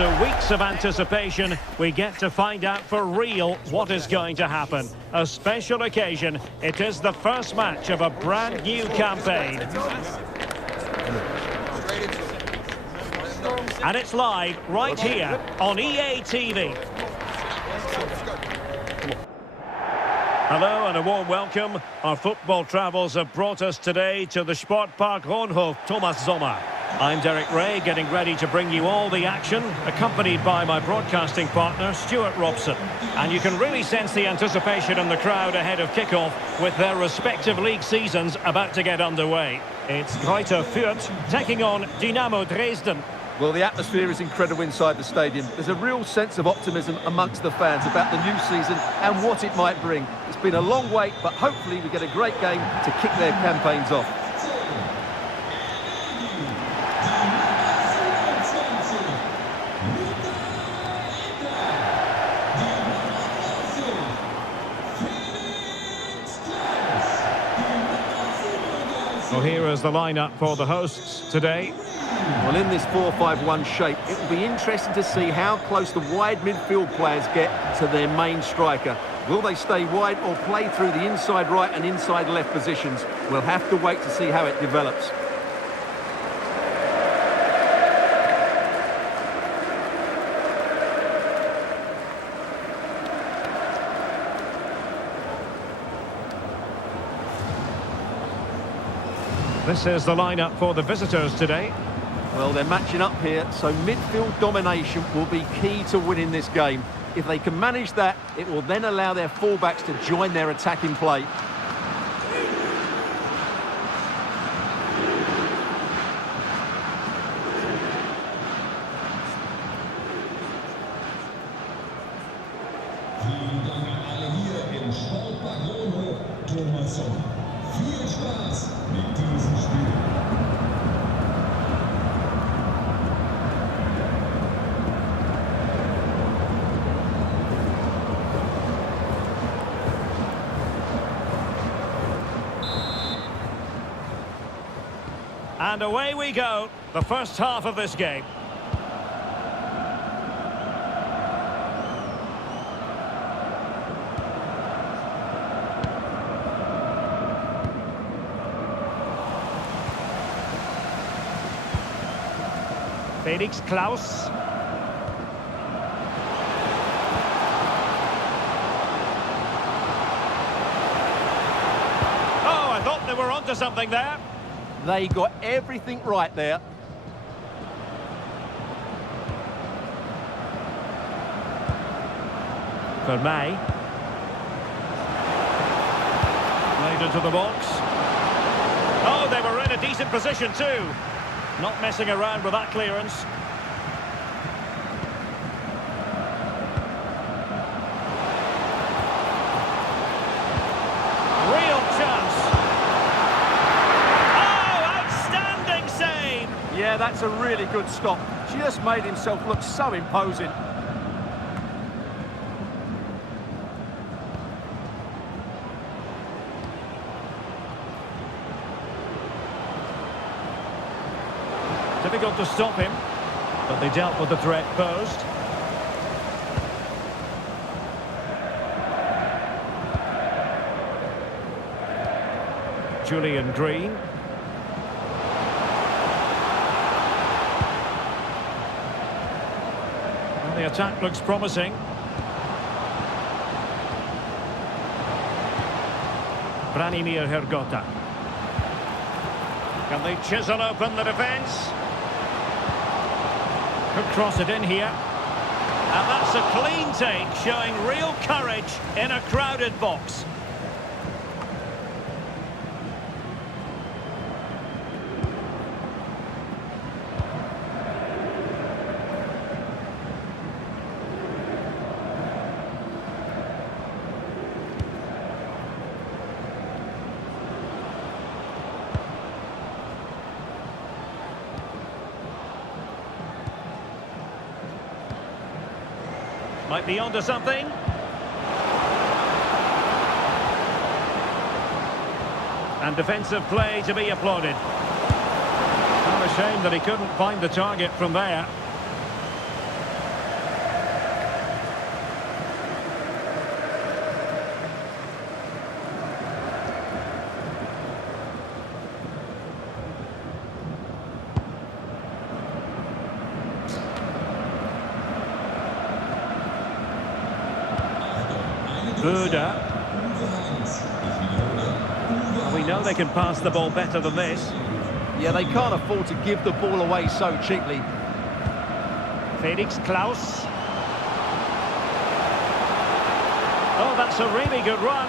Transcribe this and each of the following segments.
After weeks of anticipation, we get to find out for real what is going to happen. A special occasion. It is the first match of a brand new campaign. And it's live right here on EA TV. Hello and a warm welcome. Our football travels have brought us today to the Sportpark Ronhof Thomas Sommer. I'm Derek Ray, getting ready to bring you all the action, accompanied by my broadcasting partner, Stuart Robson. And you can really sense the anticipation in the crowd ahead of kickoff, with their respective league seasons about to get underway. It's Greuther Fürth taking on Dynamo Dresden. Well, the atmosphere is incredible inside the stadium. There's a real sense of optimism amongst the fans about the new season and what it might bring. It's been a long wait, but hopefully we get a great game to kick their campaigns off. Well, here is the lineup for the hosts today. Well, in this 4-5-1 shape, it will be interesting to see how close the wide midfield players get to their main striker. Will they stay wide or play through the inside right and inside left positions? We'll have to wait to see how it develops. This is the lineup for the visitors today. Well, they're matching up here, so midfield domination will be key to winning this game. If they can manage that, it will then allow their fullbacks to join their attacking play. And away we go, the first half of this game. Felix Klaus. Oh, I thought they were onto something there. They got everything right there. Vermeij. Played into the box. Oh, they were in a decent position too. Not messing around with that clearance. Real chance. Yeah, that's a really good stop. Just made himself look so imposing. Difficult to stop him, but they dealt with the threat posed. Julian Green. The attack looks promising. Branimir Hergota. Can they chisel open the defence? Could cross it in here. And that's a clean take, showing real courage in a crowded box. Might be onto something. And defensive play to be applauded. Not a shame that he couldn't find the target from there. Buda. We know they can pass the ball better than this. Yeah, they can't afford to give the ball away so cheaply. Felix Klaus. Oh, that's a really good run.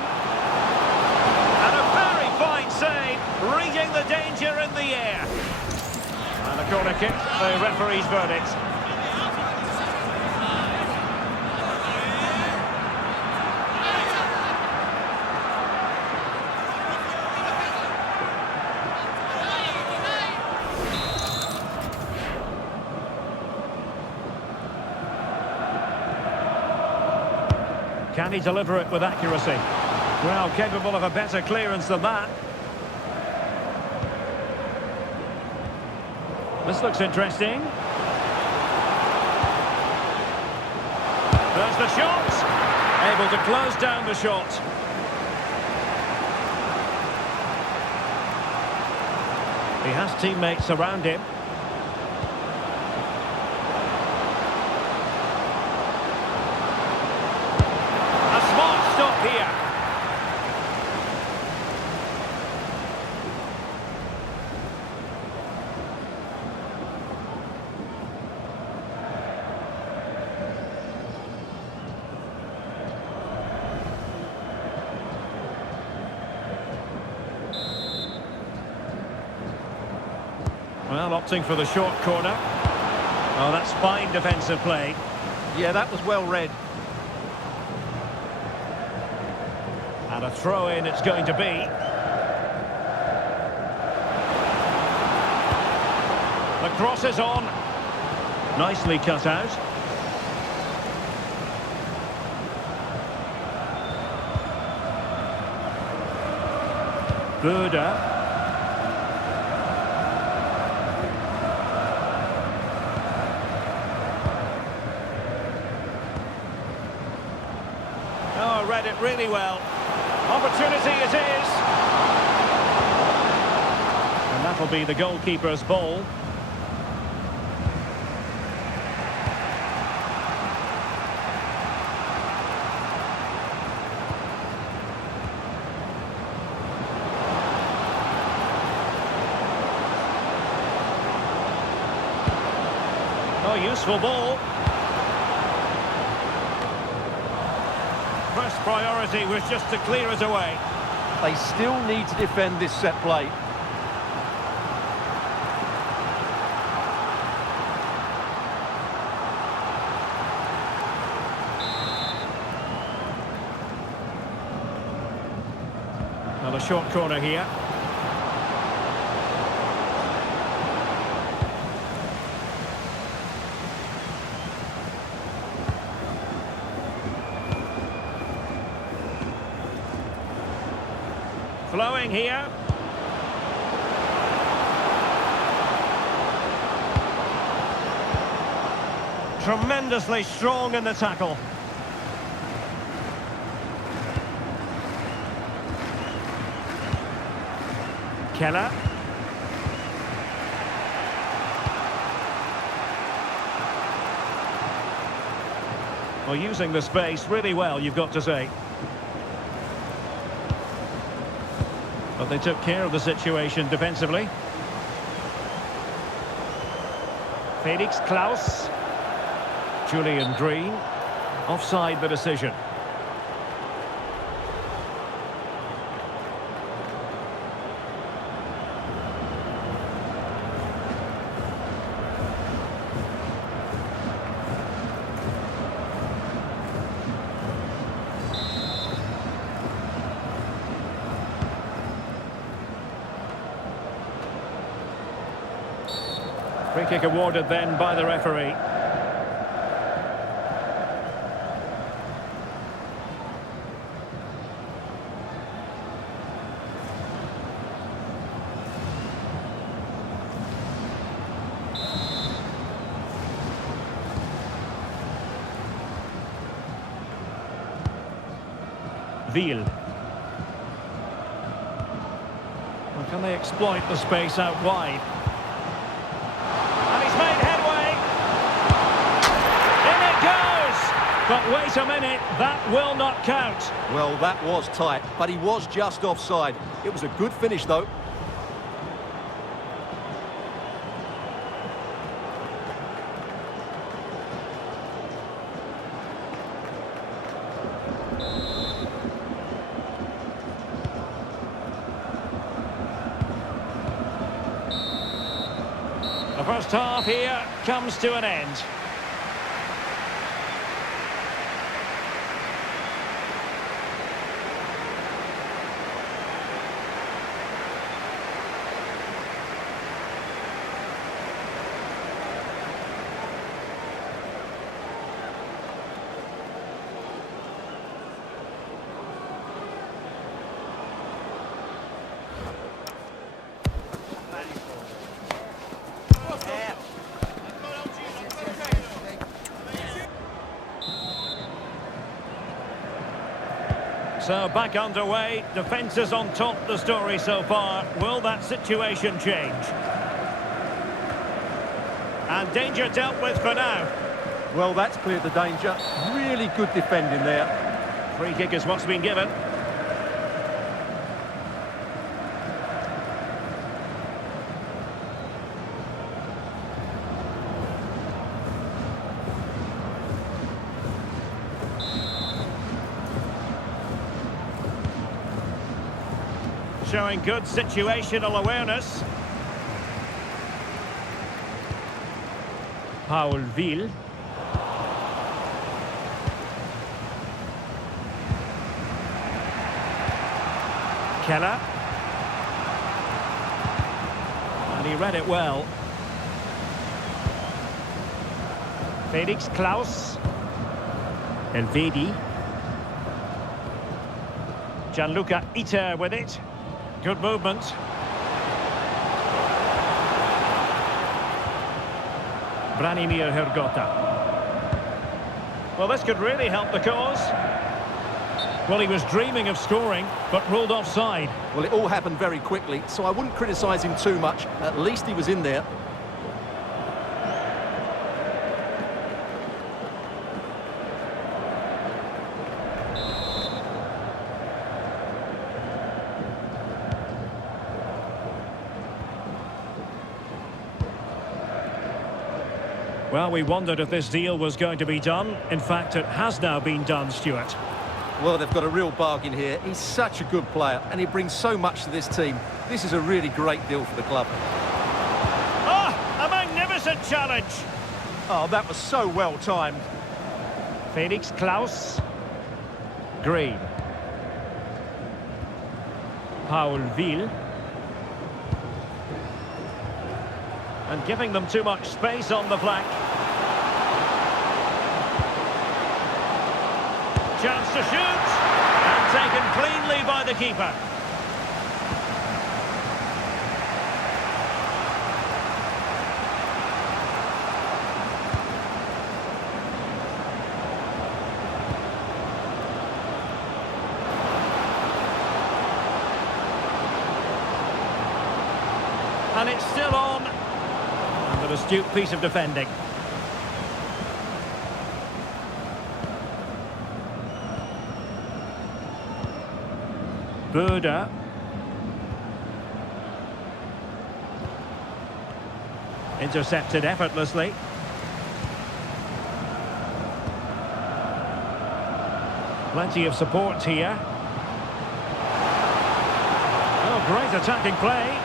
And a very fine save, reading the danger in the air. And a corner kick, the referee's verdict. Can he deliver it with accuracy? Well, capable of a better clearance than that. This looks interesting. There's the shot. Able to close down the shot. He has teammates around him. Here. Well, opting for the short corner. Oh, that's fine defensive play. Yeah, that was well read. And a throw-in it's going to be. The cross is on. Nicely cut out. Buda. Oh, read it really well. Opportunity it is. And that'll be the goalkeeper's ball. Oh, useful ball. First priority was just to clear it away. They still need to defend this set play. Well, a short corner here. Flowing here. Tremendously strong in the tackle. Keller. Well, using the space really well, you've got to say. But they took care of the situation defensively. Felix Klaus. Julian Green. Offside the decision. Free kick awarded then by the referee. Veal. Well, can they exploit the space out wide? But wait a minute, that will not count. Well, that was tight, but he was just offside. It was a good finish, though. The first half here comes to an end. So back underway, defence is on top, the story so far. Will that situation change? And danger dealt with for now. Well, that's cleared the danger. Really good defending there. Free kick is what's been given. Showing good situational awareness. Paul Ville. Keller. And he read it well. Felix Klaus. Elvedi. Gianluca Iter with it. Good movement. Branimir Hrgota. Well, this could really help the cause. Well, he was dreaming of scoring, but ruled offside. Well, it all happened very quickly, so I wouldn't criticise him too much. At least he was in there. Well, we wondered if this deal was going to be done. In fact, it has now been done, Stuart. Well, they've got a real bargain here. He's such a good player, and he brings so much to this team. This is a really great deal for the club. Ah, a magnificent challenge. Oh, that was so well timed. Felix Klaus. Green. Paul Ville. And giving them too much space on the flank. Chance to shoot. And taken cleanly by the keeper. And it's still on. And an astute piece of defending. Buda. Intercepted effortlessly. Plenty of support here. Oh, great attacking play.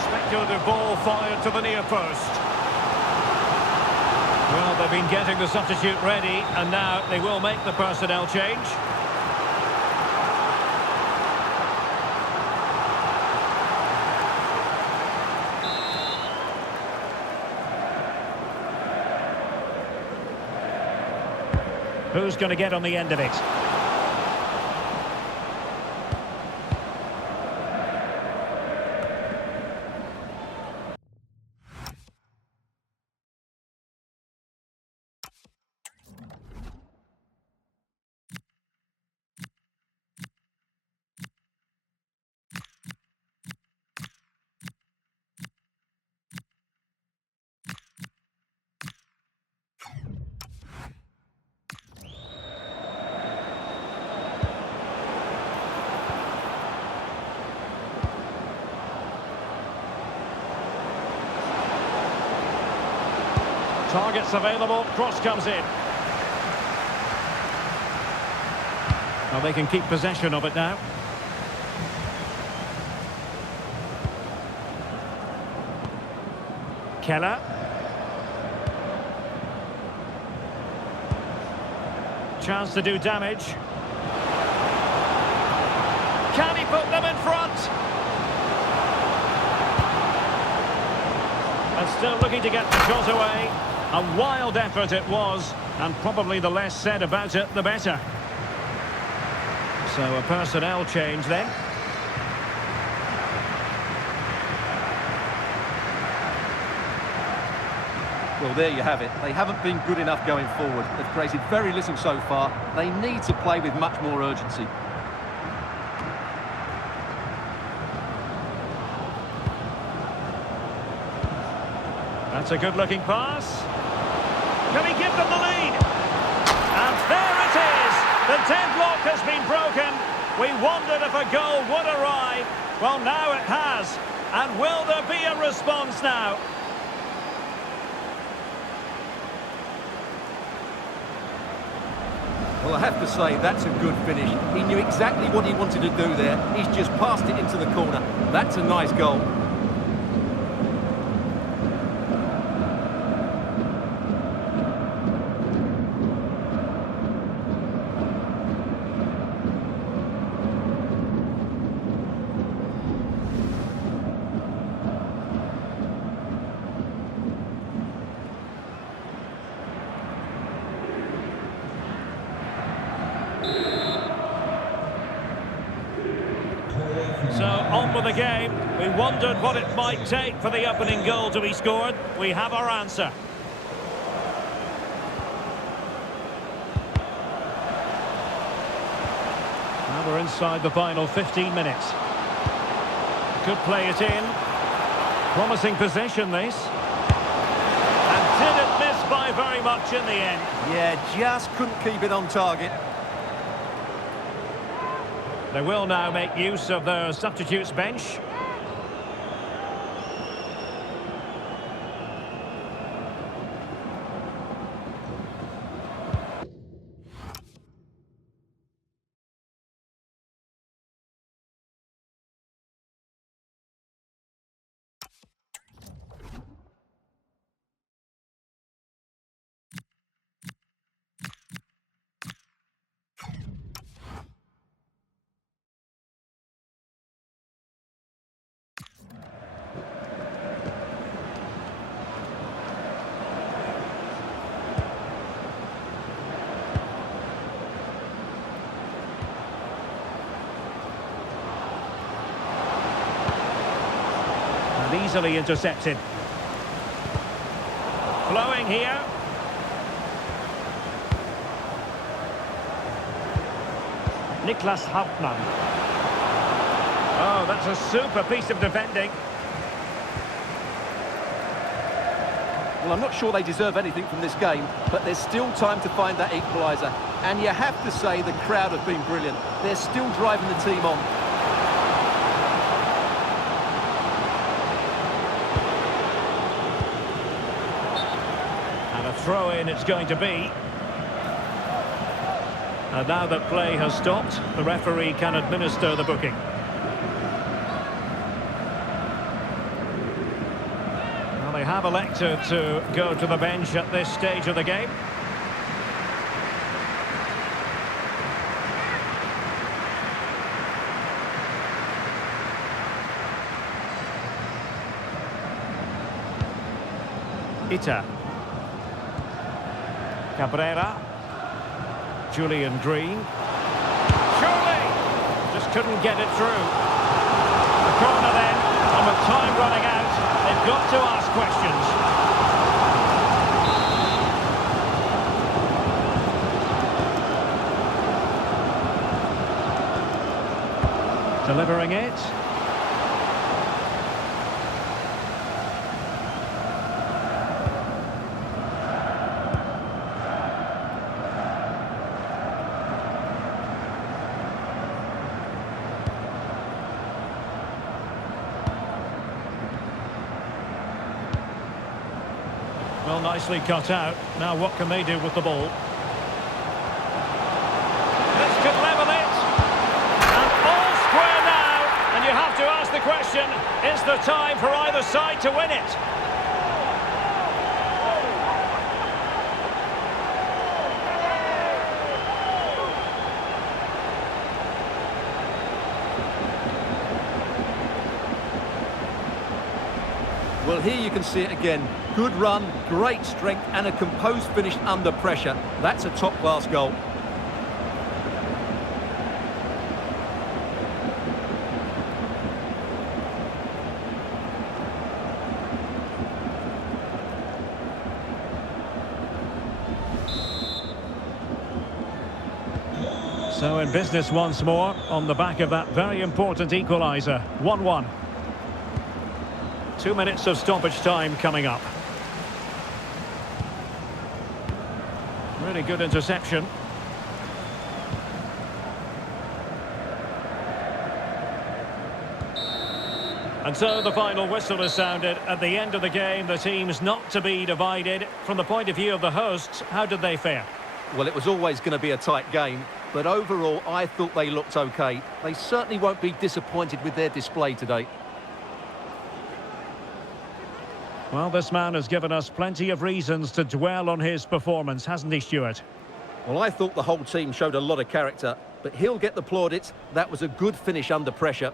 Speculative ball fired to the near post. Well, they've been getting the substitute ready, and now they will make the personnel change. Who's going to get on the end of it? Targets available, cross comes in. Well, they can keep possession of it now. Keller. Chance to do damage. Can he put them in front? And still looking to get the shot away. A wild effort it was, and probably the less said about it, the better. So a personnel change then. Well, there you have it. They haven't been good enough going forward. They've created very little so far. They need to play with much more urgency. That's a good-looking pass. Can he give them the lead? And there it is! The deadlock has been broken. We wondered if a goal would arrive. Well, now it has. And will there be a response now? Well, I have to say, that's a good finish. He knew exactly what he wanted to do there. He's just passed it into the corner. That's a nice goal. So, on with the game. We wondered what it might take for the opening goal to be scored. We have our answer. Now we're inside the final 15 minutes. Could play it in. Promising possession, this. And didn't miss by very much in the end. Yeah, just couldn't keep it on target. They will now make use of their substitutes bench. Easily intercepted. Flowing here. Niklas Hauptmann. Oh, that's a super piece of defending. Well, I'm not sure they deserve anything from this game, but there's still time to find that equaliser. And you have to say the crowd have been brilliant. They're still driving the team on. Throw-in it's going to be. And now that play has stopped, the referee can administer the booking. Well, they have elected to go to the bench at this stage of the game. Ita. Cabrera, Julian Green, surely, just couldn't get it through. A corner then, and with time running out, they've got to ask questions. Delivering it. Well, nicely cut out. Now what can they do with the ball? This could level it. And all square now. And you have to ask the question, is there time for either side to win it? Well, here you can see it again. Good run, great strength, and a composed finish under pressure. That's a top-class goal. So in business once more, on the back of that very important equaliser. 1-1. 2 minutes of stoppage time coming up. Really good interception. And so the final whistle is sounded. At the end of the game, the team's not to be divided. From the point of view of the hosts, how did they fare? Well, it was always going to be a tight game, but overall, I thought they looked okay. They certainly won't be disappointed with their display today. Well, this man has given us plenty of reasons to dwell on his performance, hasn't he, Stuart? Well, I thought the whole team showed a lot of character, but he'll get the plaudits. That was a good finish under pressure.